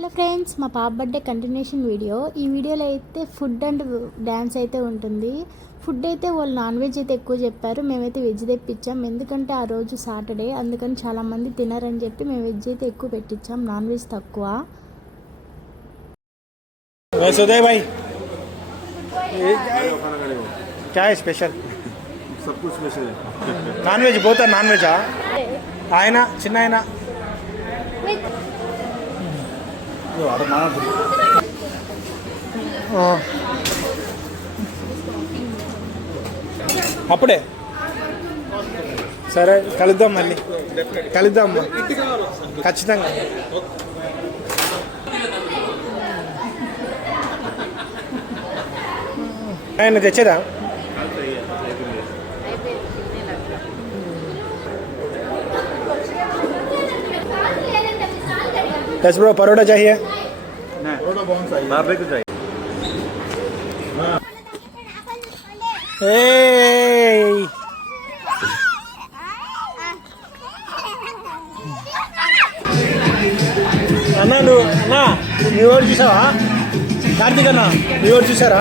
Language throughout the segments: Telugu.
హలో ఫ్రెండ్స్, మా పాప బర్త్డే కంటిన్యూషన్ వీడియో. ఈ వీడియోలో అయితే ఫుడ్ అండ్ డ్యాన్స్ అయితే ఉంటుంది. ఫుడ్ అయితే వాళ్ళు నాన్ వెజ్ అయితే ఎక్కువ చెప్పారు. మేమైతే వెజ్ తెప్పించాం, ఎందుకంటే ఆ రోజు సాటర్డే, అందుకని చాలామంది తినరని చెప్పి మేము వెజ్ అయితే ఎక్కువ పెట్టించాం, నాన్ వెజ్ తక్కువ. सुदय भाई क्या है स्पेशल? सब कुछ स्पेशल है. नॉन वेज बहुत है. नॉन वेज ఆయన చిన్న ఆయన అప్పుడే సరే కలుద్దాం, మళ్ళీ కలుద్దాం ఖచ్చితంగా. ఆయన తెచ్చేదా? दस ब्रो परोठा चाहिए? बारबेक्यू चाहिए. అన్నా నువ్వు అన్నా మీ వాడు చూసావా? కార్తీక్ అన్న మీ వాడు చూసారా?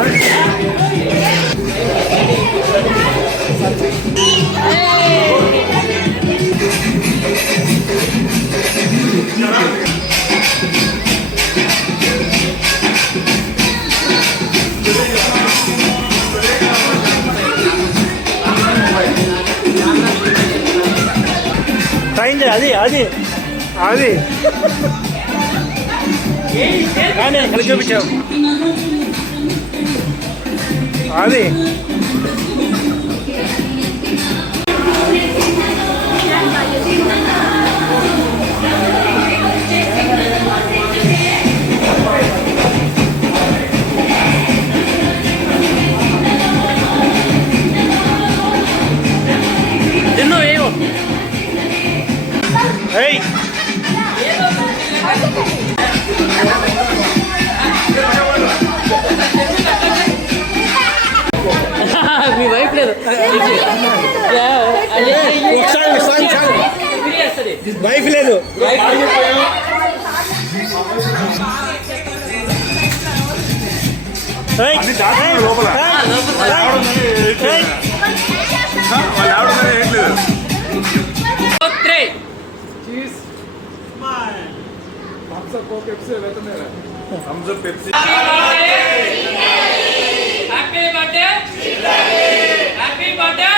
ట్రైన్ అది అది అది కానీ కలిసి చూపించావు అది. Hey! మీ వైఫ్ లేదు వైఫ్ లేదు. లోపల Thumbs up Pepsi. Happy birthday! Happy birthday! Happy birthday!